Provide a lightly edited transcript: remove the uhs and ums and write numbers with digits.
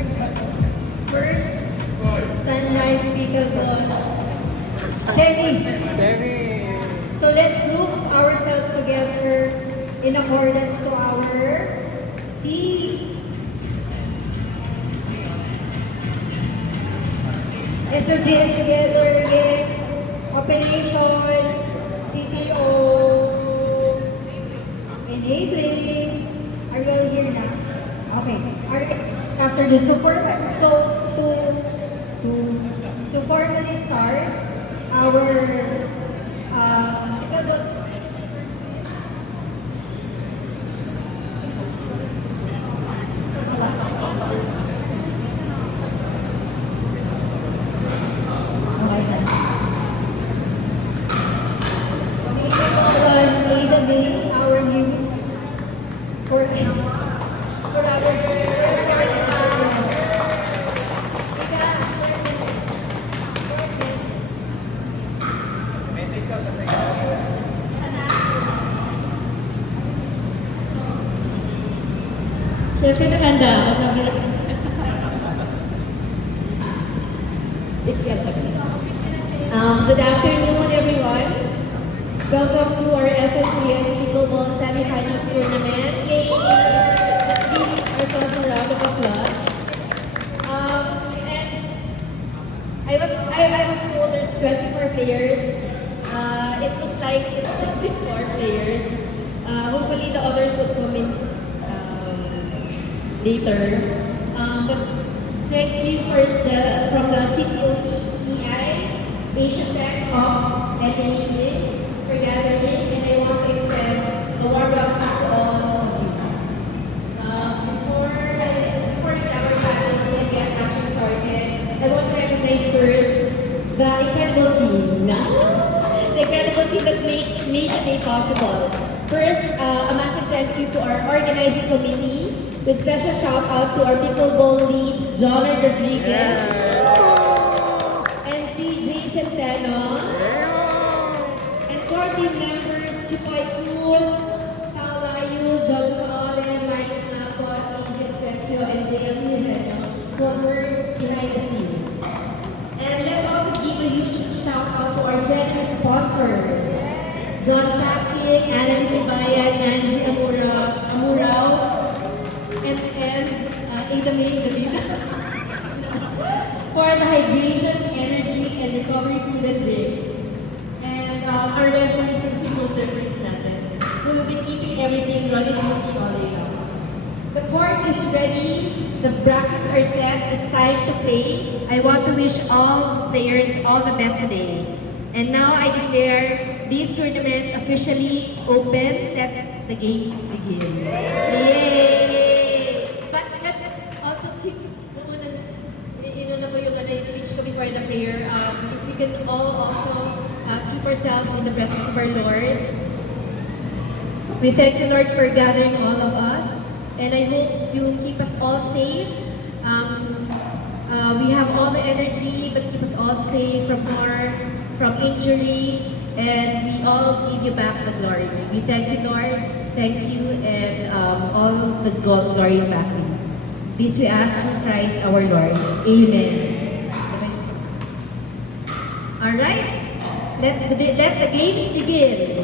First ba to? First, Sun Life Pickleball Semis. So let's group ourselves together in accordance to our team. SOGS together, yes. Operations, CTO, enabling. Are you all here now? Okay. Afternoon. So to formally start our ikaw doon. Okay na. May the day, our news for our first start yes. Ika, short message. Message daw sa sayo. Siyempre nakanda ako sabi na. Good afternoon, everyone. Welcome to our SOGS Pickleball Semifinals Tournament. Yay! Let's give ourselves a round of applause. And I was told there's 24 players. It looked like it's 24 players. Hopefully the others would come in later. But thank you first from the CTO EI, Asian Tech Ops, and Enabling for gathering, and I want to extend a warm welcome to all of you. Before we grab our paddles and get action started, I want to recognize first the incredible team. The incredible team that made the day possible. First, a massive thank you to our organizing committee, with special shout out to our pickleball leads, John Rodriguez, and CJ Centeno, and core team members, Chipoy Cruz, Paula Yu, Jojo Olen, Mike Napot, Egypt Sergio, and JL Eugenio, who were behind the scenes. And let's also give a huge shout out to our generous sponsors, John Tapking, Annalyn Tibayan, Angie Amurao, and in the main for the hydration, energy, and recovery food and drinks. And our referees and people referees natin, who will be keeping everything running smoothly all day long. The court is ready, the brackets are set, it's time to play. I want to wish all players all the best today. And now I declare this tournament officially open. Let the games begin. Yay! But let's also keep yung speech ko before the prayer. If we can all also keep ourselves in the presence of our Lord. We thank the Lord for gathering all of us, and I hope you keep us all safe. We have all the energy, but keep us all safe from harm, from injury, and we all give you back the glory. We thank you, Lord. Thank you, and all the glory back to you. This we ask through Christ our Lord. Amen. All right, let the games begin.